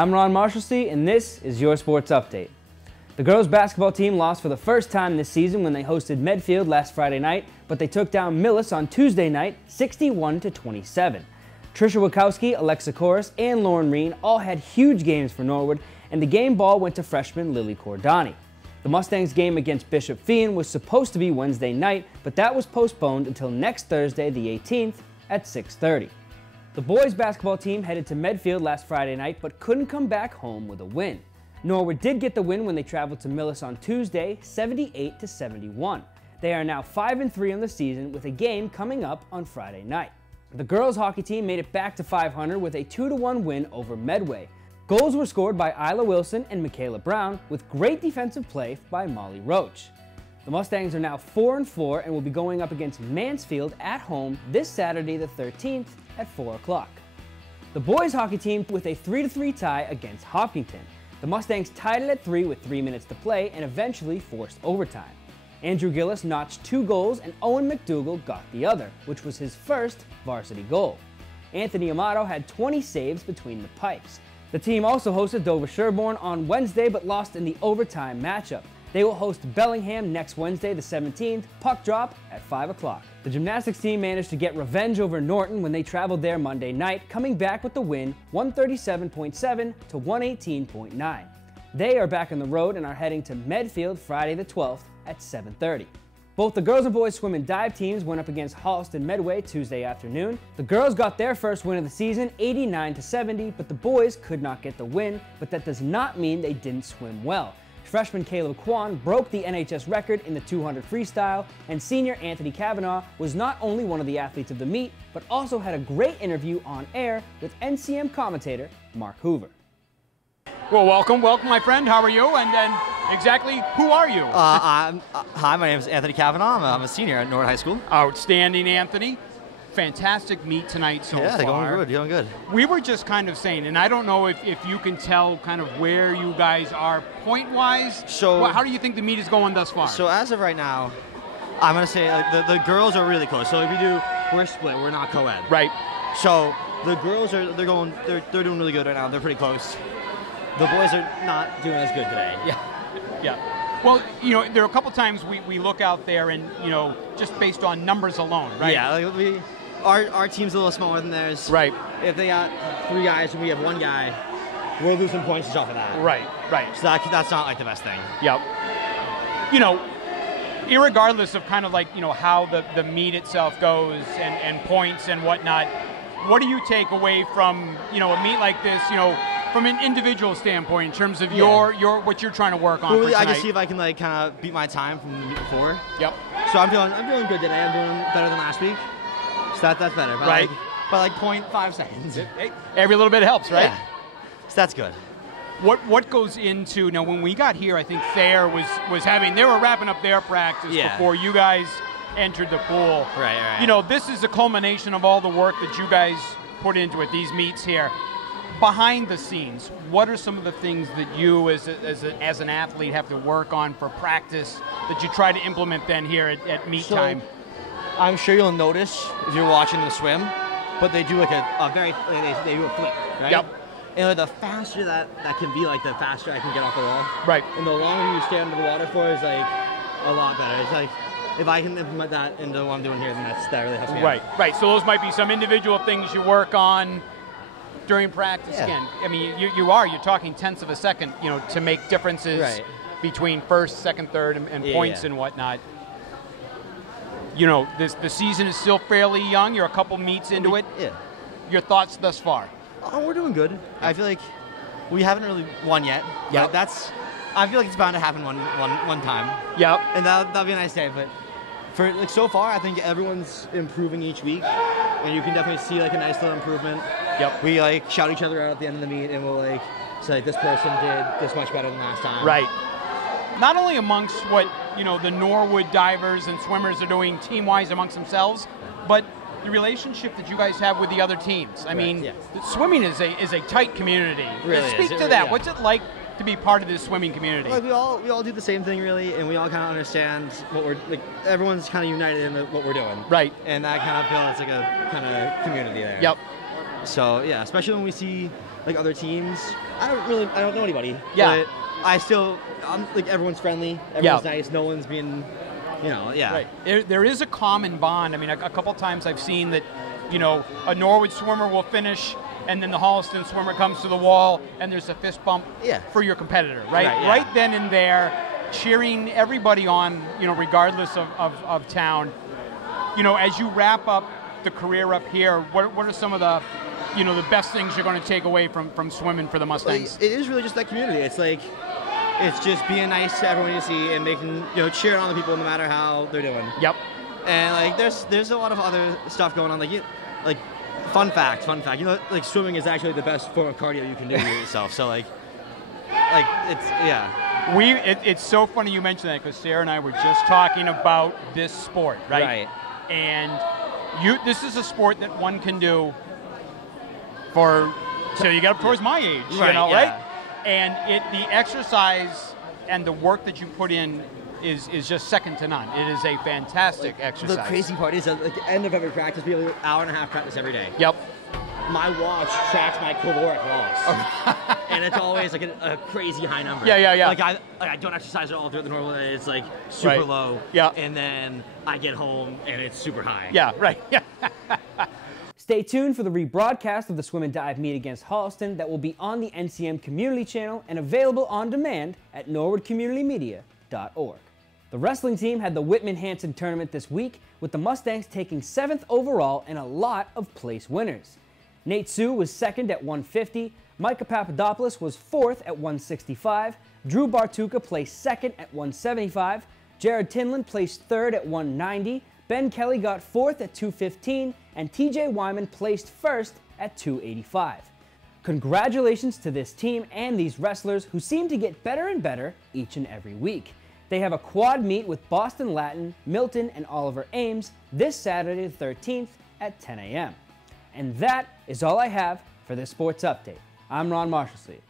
I'm Ron Marshalsea, and this is your Sports Update. The girls basketball team lost for the first time this season when they hosted Medfield last Friday night, but they took down Millis on Tuesday night 61-27. Trisha Wachowski, Alexa Corus, and Lauren Reen all had huge games for Norwood, and the game ball went to freshman Lily Cordani. The Mustangs game against Bishop Feion was supposed to be Wednesday night, but that was postponed until next Thursday, the 18th, at 6:30. The boys basketball team headed to Medfield last Friday night, but couldn't come back home with a win. Norwood did get the win when they traveled to Millis on Tuesday, 78-71. They are now 5-3 on the season with a game coming up on Friday night. The girls hockey team made it back to 500 with a 2-1 win over Medway. Goals were scored by Isla Wilson and Michaela Brown, with great defensive play by Molly Roach. The Mustangs are now 4-4 and will be going up against Mansfield at home this Saturday the 13th at 4 o'clock. The boys hockey team with a 3-3 tie against Hopkinton. The Mustangs tied it at 3 with 3 minutes to play and eventually forced overtime. Andrew Gillis notched 2 goals and Owen McDougall got the other, which was his first varsity goal. Anthony Amato had 20 saves between the pipes. The team also hosted Dover Sherborne on Wednesday but lost in the overtime matchup. They will host Bellingham next Wednesday the 17th, puck drop at 5 o'clock. The gymnastics team managed to get revenge over Norton when they traveled there Monday night, coming back with the win 137.7 to 118.9. They are back on the road and are heading to Medfield Friday the 12th at 7:30. Both the girls and boys swim and dive teams went up against Halston Medway Tuesday afternoon. The girls got their first win of the season, 89-70, but the boys could not get the win, but that does not mean they didn't swim well. Freshman Caleb Kwan broke the NHS record in the 200 freestyle, and senior Anthony Kavanaugh was not only one of the athletes of the meet, but also had a great interview on air with NCM commentator Mark Hoover. Well, welcome, my friend. How are you? And then, exactly, who are you? Hi, my name is Anthony Kavanaugh. I'm a senior at Norwood High School. Outstanding, Anthony. Fantastic meet tonight so far. Yeah, going good. We were just kind of saying, and I don't know if you can tell kind of where you guys are point-wise. So, how do you think the meet is going thus far? So as of right now, I'm going to say the girls are really close. So we're split. We're not co-ed. Right. So the girls they're doing really good right now. They're pretty close. The boys are not doing as good today. Yeah. Well, there are a couple times we look out there and, just based on numbers alone, right? Yeah, our team's a little smaller than theirs. Right. If they got 3 guys and we have 1 guy, we're losing points off of that. Right. So that's not like the best thing. Yep. Irregardless of kind of like, how the meet itself goes and points and whatnot, what do you take away from, a meet like this, from an individual standpoint in terms of your what you're trying to work on? Well, I can see if I can kind of beat my time from the meet before. Yep. So I'm feeling good today. I'm doing better than last week. So that's better. Right. By 0.5 seconds. Every little bit helps, right? Yeah. So that's good. What goes into when we got here? I think Thayer was having, they were wrapping up their practice before you guys entered the pool. Right. This is a culmination of all the work that you guys put into it. These meets here. Behind the scenes, what are some of the things that you as an athlete have to work on for practice that you try to implement then here at meet time? I'm sure you'll notice if you're watching them swim, but they do like they do a flip, right? Yep. And the faster that can be, the faster I can get off the wall. Right. And the longer you stay under the water for is a lot better. It's if I can implement that into what I'm doing here, then that really helps me out. Right. So those might be some individual things you work on during practice. Again, I mean, you're talking tenths of a second, to make differences between first, second, third, and points and whatnot. The season is still fairly young. You're a couple meets into it. Yeah. Your thoughts thus far? Oh, we're doing good. I feel like we haven't really won yet. Yeah. I feel like it's bound to happen one time. Yep. And that'll be a nice day. But for so far, I think everyone's improving each week, and you can definitely see a nice little improvement. Yep. We shout each other out at the end of the meet, and we'll say this person did this much better than last time. Right. Not only amongst what the Norwood divers and swimmers are doing team-wise amongst themselves, but the relationship that you guys have with the other teams. I mean, swimming is a tight community. Really Speak to that. Yeah. What's it like to be part of this swimming community? We all do the same thing really, and we all kind of understand what we're everyone's kind of united in what we're doing. Right. And that kind of feels like a kind of community there. Yep. So yeah, especially when we see like other teams, I don't know anybody. Yeah. But like everyone's friendly, everyone's nice, no one's being, yeah. Right. There is a common bond. I mean, a couple times I've seen that, a Norwood swimmer will finish, and then the Holliston swimmer comes to the wall, and there's a fist bump for your competitor, right? Right then and there, cheering everybody on, regardless of town. As you wrap up the career up here, what are some of the, the best things you're going to take away from swimming for the Mustangs? It is really just that community. It's like, it's just being nice to everyone you see and making, cheering on the people no matter how they're doing. Yep. And like, there's a lot of other stuff going on. Like fun fact. Like swimming is actually the best form of cardio you can do to yourself. So like it's It's so funny you mentioned that because Sarah and I were just talking about this sport, right? Right. And this is a sport that one can do till you get up towards my age, right? And the exercise and the work that you put in is just second to none. It is a fantastic exercise. The crazy part is at the end of every practice, we have an hour and a half practice every day. Yep. My watch tracks my caloric loss, and it's always like a crazy high number. Yeah. Like I don't exercise at all throughout the normal day. It's like super low. Yeah. And then I get home and it's super high. Yeah. Right. Yeah. Stay tuned for the rebroadcast of the swim and dive meet against Holliston that will be on the NCM Community Channel and available on demand at norwoodcommunitymedia.org. The wrestling team had the Whitman-Hanson tournament this week, with the Mustangs taking 7th overall and a lot of place winners. Nate Sue was 2nd at 150, Micah Papadopoulos was 4th at 165, Drew Bartuka placed 2nd at 175, Jared Tinlin placed 3rd at 190, Ben Kelly got 4th at 215, and TJ Wyman placed 1st at 285. Congratulations to this team and these wrestlers who seem to get better and better each and every week. They have a quad meet with Boston Latin, Milton, and Oliver Ames this Saturday the 13th at 10 a.m. And that is all I have for this sports update. I'm Ron Marshalsea.